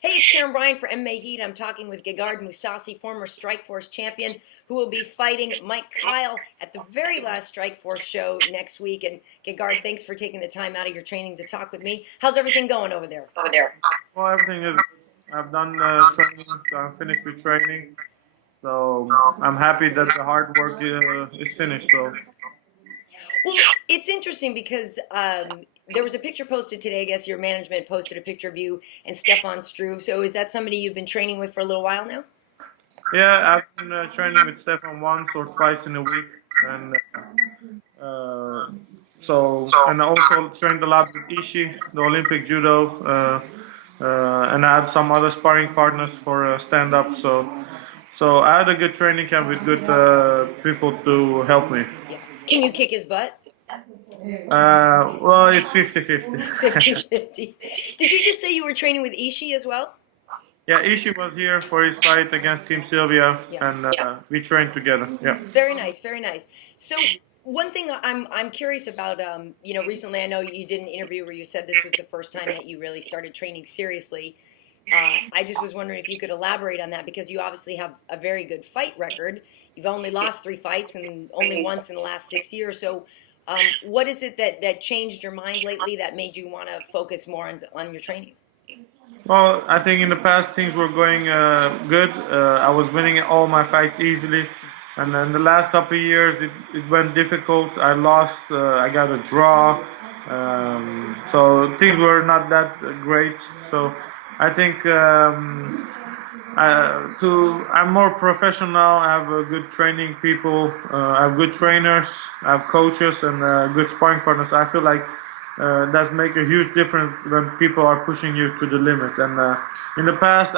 Hey, it's Karyn Bryant for MMA H.E.A.T. I'm talking with Gegard Mousasi, former Strikeforce champion, who will be fighting Mike Kyle at the very last Strikeforce show next week. And Gegard, thanks for taking the time out of your training to talk with me. How's everything going over there? Well, everything is good. I've done training, so I'm finished with training. So I'm happy that the hard work is finished. So Well, it's interesting because there was a picture posted today. I guess your management posted a picture of you and Stefan Struve. So is that somebody you've been training with for a little while now? yeah, I've been training with Stefan once or twice in a week, and uh, and I also trained a lot with Ishii, the Olympic judo, and I had some other sparring partners for stand up. So I had a good training camp with good people to help me. Yeah. Can you kick his butt? Well, it's 50-50. 50-50. Did you just say you were training with Ishii as well? Yeah, Ishii was here for his fight against Team Sylvia, Yeah. and we trained together. Yeah. Very nice, very nice. So one thing I'm curious about, recently I know you did an interview where you said this was the first time that you really started training seriously. I just was wondering if you could elaborate on that because you obviously have a very good fight record. You've only lost 3 fights and only once in the last 6 years. So, what is it that changed your mind lately that made you want to focus more on your training? Well, I think in the past things were going good. I was winning all my fights easily, and then the last couple of years it went difficult. I lost. I got a draw. So things were not that great. So I think I'm more professional now. I have good training people. I have good trainers. I have coaches and good sparring partners. I feel like that make a huge difference when people are pushing you to the limit. And in the past,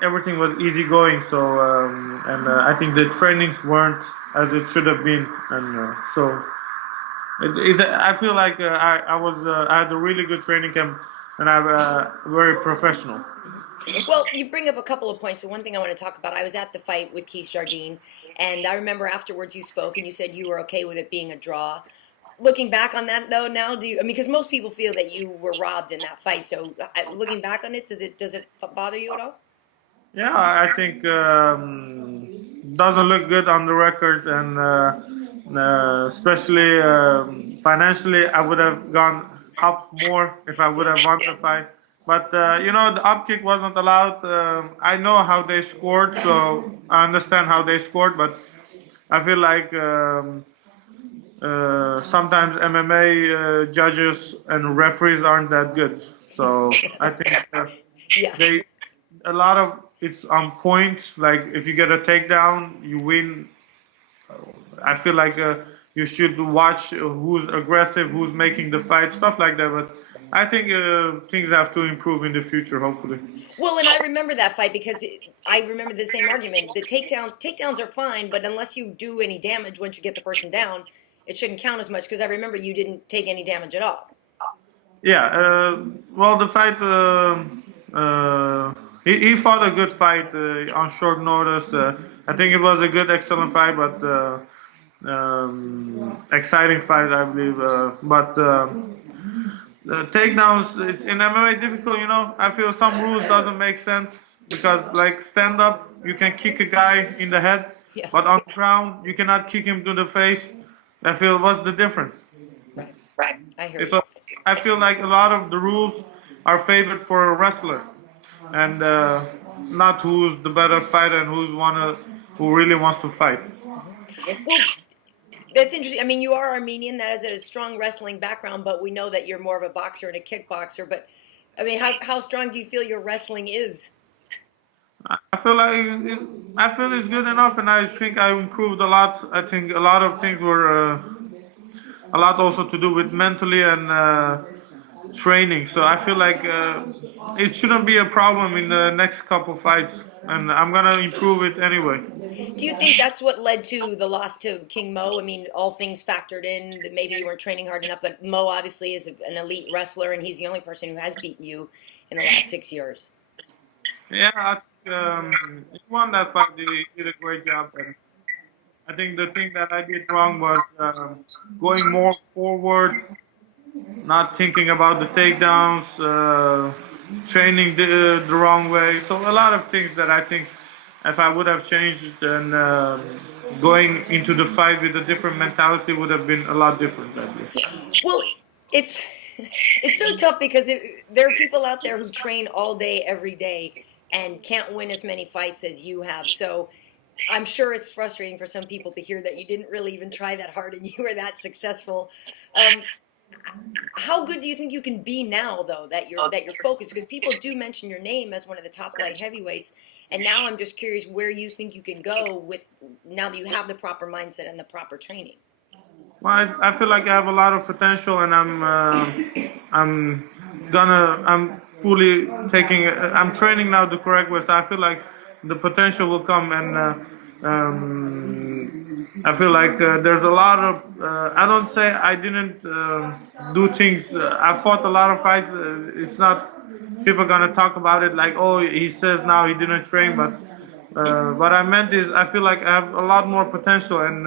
everything was easy going. So I think the trainings weren't as it should have been. And I feel like I had a really good training camp, and I'm very professional. Well, you bring up a couple of points, but one thing I want to talk about, I was at the fight with Keith Jardine, and I remember afterwards you spoke and you said you were okay with it being a draw. Looking back on that though, now because most people feel that you were robbed in that fight. So looking back on it, does it bother you at all? Yeah, I think doesn't look good on the record, and especially financially, I would have gone up more if I would have won the fight. But the up kick wasn't allowed. I know how they scored, so I understand how they scored. But I feel like sometimes MMA judges and referees aren't that good. So I think Yeah. they a lot of it's on point. Like if you get a takedown, you win. I feel like you should watch who's aggressive, who's making the fight, stuff like that. But I think things have to improve in the future, hopefully. Well, and I remember that fight because I remember the same argument. The takedowns are fine, but unless you do any damage once you get the person down, it shouldn't count as much. Because I remember you didn't take any damage at all. Yeah. Well, the fight. He fought a good fight on short notice. I think it was a good, excellent fight, but exciting fight, I believe. But takedowns, it's in MMA difficult. I feel some rules doesn't make sense because like stand up, you can kick a guy in the head, Yeah. but on the ground, you cannot kick him to the face. I feel what's the difference? Right. I hear If you. I feel like a lot of the rules are favored for a wrestler, and not who's the better fighter and who really wants to fight. Well, that's interesting. I mean, you are Armenian. That has a strong wrestling background, but we know that you're more of a boxer and a kickboxer. But I mean, how strong do you feel your wrestling is? I feel like I feel it's good enough, and I think I improved a lot. I think a lot of things were a lot also to do with mentally and training. So I feel like it shouldn't be a problem in the next couple fights, and I'm gonna improve it anyway. Do you think that's what led to the loss to King Mo? I mean, all things factored in, that maybe you weren't training hard enough, but Mo obviously is an elite wrestler, and he's the only person who has beaten you in the last 6 years. Yeah, I think he won that fight. He did a great job, and I think the thing that I did wrong was going more forward, not thinking about the takedowns. training the wrong way. So a lot of things that I think if I would have changed, then going into the fight with a different mentality would have been a lot different, I believe. Well, it's it's so tough because there are people out there who train all day, every day, and can't win as many fights as you have. So I'm sure it's frustrating for some people to hear that you didn't really even try that hard and you were that successful. Um, how good do you think you can be now, though, that you're focused? Because people do mention your name as one of the top light heavyweights, and now I'm just curious where you think you can go with now that you have the proper mindset and the proper training. Well, I feel like I have a lot of potential, and I'm fully taking. I'm training now the correct way. So I feel like the potential will come, and I feel like there's a lot of. I don't say I didn't do things. I fought a lot of fights. It's not people gonna talk about it like, oh, he says now he didn't train, but what I meant is I feel like I have a lot more potential, and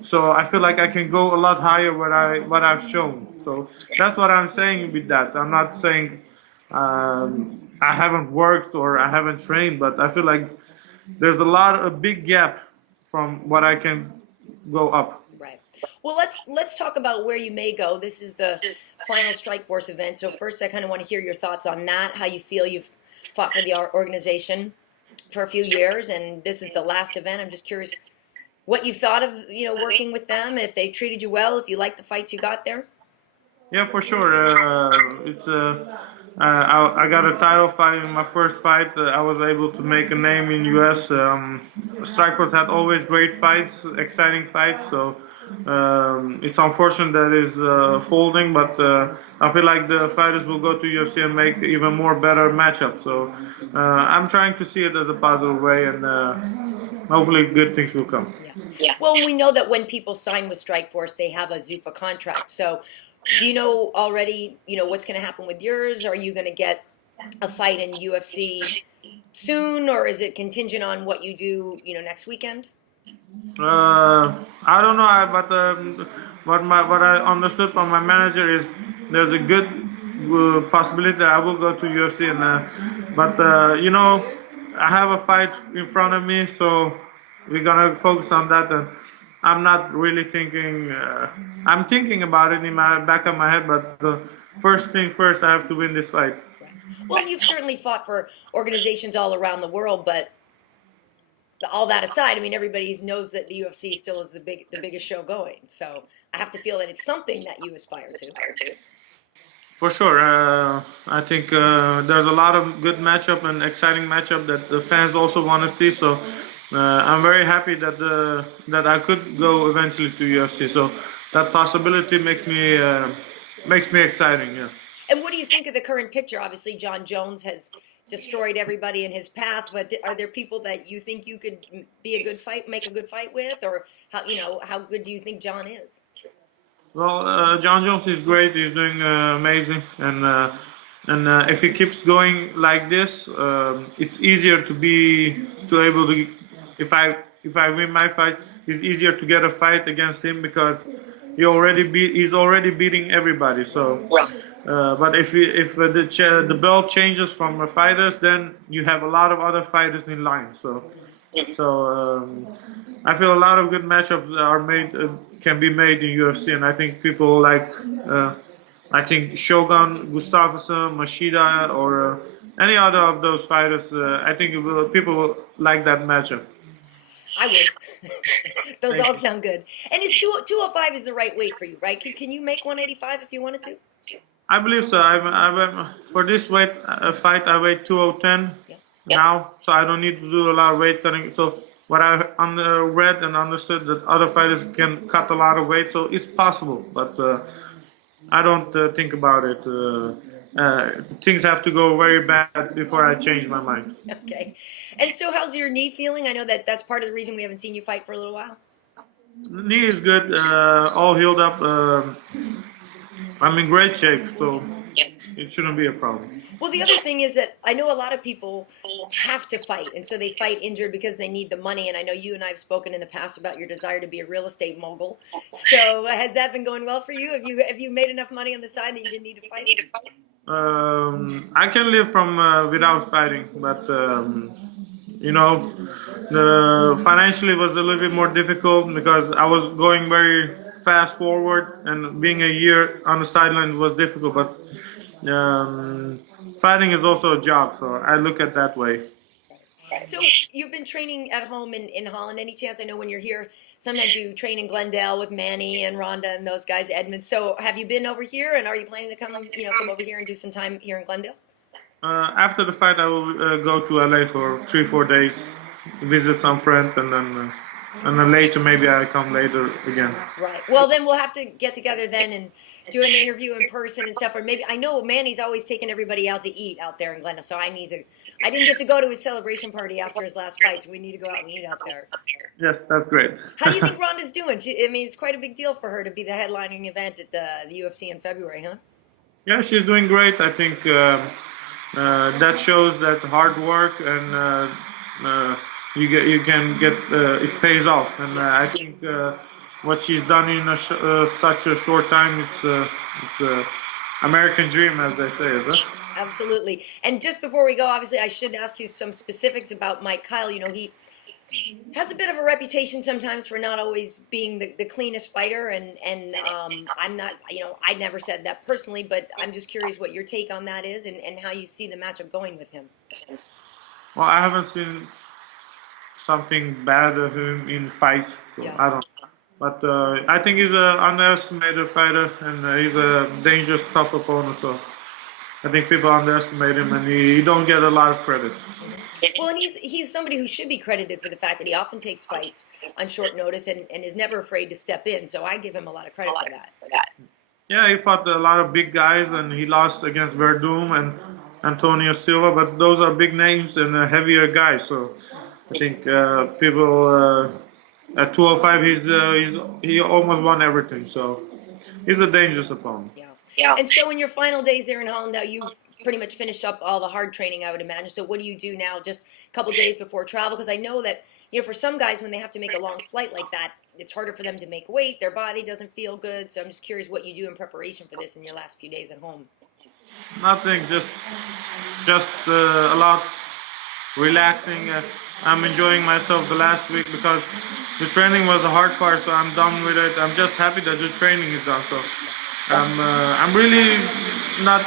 so I feel like I can go a lot higher what I've shown. So that's what I'm saying with that. I'm not saying I haven't worked or I haven't trained, but I feel like there's a big gap from what I can go up. Right. Well, let's talk about where you may go. This is the final Strikeforce event. So first, I kind of want to hear your thoughts on that. How you feel you've fought for the organization for a few years, and this is the last event. I'm just curious what you thought of working with them, if they treated you well, if you liked the fights you got there. Yeah, for sure. I got a title fight in my first fight. I was able to make a name in US. Strikeforce had always great fights, exciting fights. So it's unfortunate that it's folding, but I feel like the fighters will go to UFC and make even more better matchups. So I'm trying to see it as a positive way, and hopefully good things will come. Yeah. Well, we know that when people sign with Strikeforce, they have a Zuffa contract. So do you know already, what's going to happen with yours? Are you going to get a fight in UFC soon, or is it contingent on what you do, next weekend? I don't know, but what I understood from my manager is there's a good possibility that I will go to UFC, and but I have a fight in front of me, so we're gonna focus on that. And I'm not really thinking. I'm thinking about it in my back of my head, but the first thing first, I have to win this fight. Right. Well, you've certainly fought for organizations all around the world, but all that aside, I mean, everybody knows that the UFC still is the biggest show going. So I have to feel that it's something that you aspire to. For sure, I think there's a lot of good matchup and exciting matchup that the fans also want to see. So I'm very happy that I could go eventually to UFC. So that possibility makes me exciting. Yeah. And what do you think of the current picture? Obviously, John Jones has destroyed everybody in his path, but are there people that you think you could make a good fight with, or how good do you think John is? Well, John Jones is great. He's doing amazing, and if he keeps going like this, it's easier to able to. If I win my fight, it's easier to get a fight against him because he's already beating everybody. So, but if the belt changes from fighters, then you have a lot of other fighters in line. So I feel a lot of good matchups can be made in UFC, and I think people like I think Shogun, Gustafsson, Machida, or any other of those fighters. I think people will like that matchup. I would. Those Thank all you. sound good. And is 205 is the right weight for you, right? Can you make 185 if you wanted to? I believe so. For this weight fight, I weigh 210 Yeah. now, so I don't need to do a lot of weight cutting. So what I read and understood that other fighters can cut a lot of weight, so it's possible. But I don't think about it. Things have to go very bad before I change my mind. Okay. And so, how's your knee feeling? I know that's part of the reason we haven't seen you fight for a little while. The knee is good, all healed up. I'm in great shape, so it shouldn't be a problem. Well, the other thing is that I know a lot of people have to fight, and so they fight injured because they need the money. And I know you and I have spoken in the past about your desire to be a real estate mogul. So has that been going well for you? Have you made enough money on the side that you didn't need to fight? I can live from without fighting, but you know, the financially was a little bit more difficult because I was going very fast forward, and being a year on the sideline was difficult. But fighting is also a job, so I look at that way. So you've been training at home in Holland. Any chance? I know when you're here, sometimes you train in Glendale with Manny and Rhonda and those guys, Edmund. So have you been over here, and are you planning to come over here and do some time here in Glendale? After the fight, I will go to LA for 3-4 days, visit some friends, and then later maybe I come later again. Right. Well, then we'll have to get together then and do an interview in person and stuff. Or maybe I know Manny's always taking everybody out to eat out there in Glendale, so I need to. I didn't get to go to his celebration party after his last fight, so we need to go out and eat out there. Yes, that's great. How do you think Rhonda's doing? I mean, it's quite a big deal for her to be the headlining event at the UFC in February, huh? Yeah, she's doing great. I think that shows that hard work and you can get it pays off. And I think what she's done in such a short time, it's a American dream, as they say. Huh? Absolutely. And just before we go, obviously, I should ask you some specifics about Mike Kyle. You know, he has a bit of a reputation sometimes for not always being the cleanest fighter, and I'm not, I never said that personally, but I'm just curious what your take on that is and how you see the matchup going with him. Well, I haven't seen something bad of him in fights, so Yeah. I don't. But I think he's an underestimated fighter, and he's a dangerous, tough opponent. So I think people underestimate him, and he don't get a lot of credit. Well, and he's somebody who should be credited for the fact that he often takes fights on short notice and is never afraid to step in. So I give him a lot of credit for that. Yeah, he fought a lot of big guys, and he lost against Verdum and Antonio Silva, but those are big names and heavier guys. So I think people at 205, he almost won everything. So he's a dangerous opponent. Yeah. And so in your final days there in Holland, now you pretty much finished up all the hard training, I would imagine. So what do you do now, just a couple days before travel? Because I know that for some guys, when they have to make a long flight like that, it's harder for them to make weight. Their body doesn't feel good. So I'm just curious what you do in preparation for this in your last few days at home. Nothing, just a lot relaxing. I'm enjoying myself the last week because the training was the hard part, so I'm done with it. I'm just happy that the training is done. So I'm really not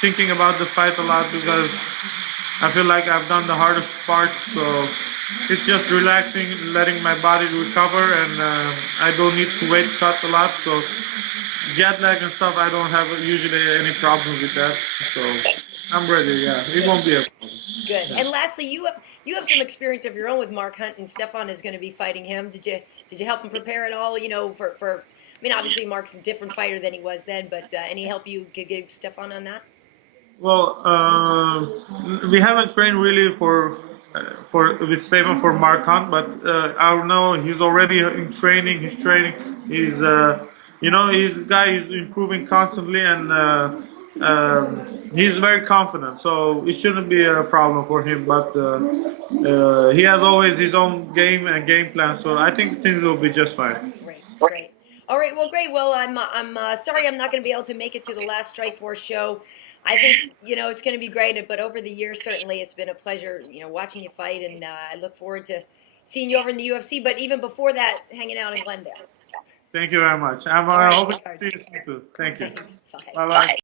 thinking about the fight a lot because I feel like I've done the hardest part. So it's just relaxing, letting my body recover, and I don't need to weight cut a lot. So jet lag and stuff, I don't have usually any problems with that. So I'm ready. Yeah, it won't be a problem. Good. And lastly, you have some experience of your own with Mark Hunt, and Stefan is going to be fighting him. Did you help him prepare at all? For I mean, obviously Mark's a different fighter than he was then, but any help you could give Stefan on that? Well, we haven't trained really with Stefan for Mark Hunt, but I know he's already in training. He's training. He's he's a guy who's improving constantly, and he's very confident. So it shouldn't be a problem for him. But he has always his own game and game plan. So I think things will be just fine. Great. All right. Well, great. Well, I'm sorry I'm not going to be able to make it to the last Strikeforce show. I think it's going to be great. But over the years, certainly, it's been a pleasure watching you fight, and I look forward to seeing you over in the UFC. But even before that, hanging out in Glendale. Thank you very much. I'm hoping to see you soon too. Thank you. Thanks. Bye. Bye-bye.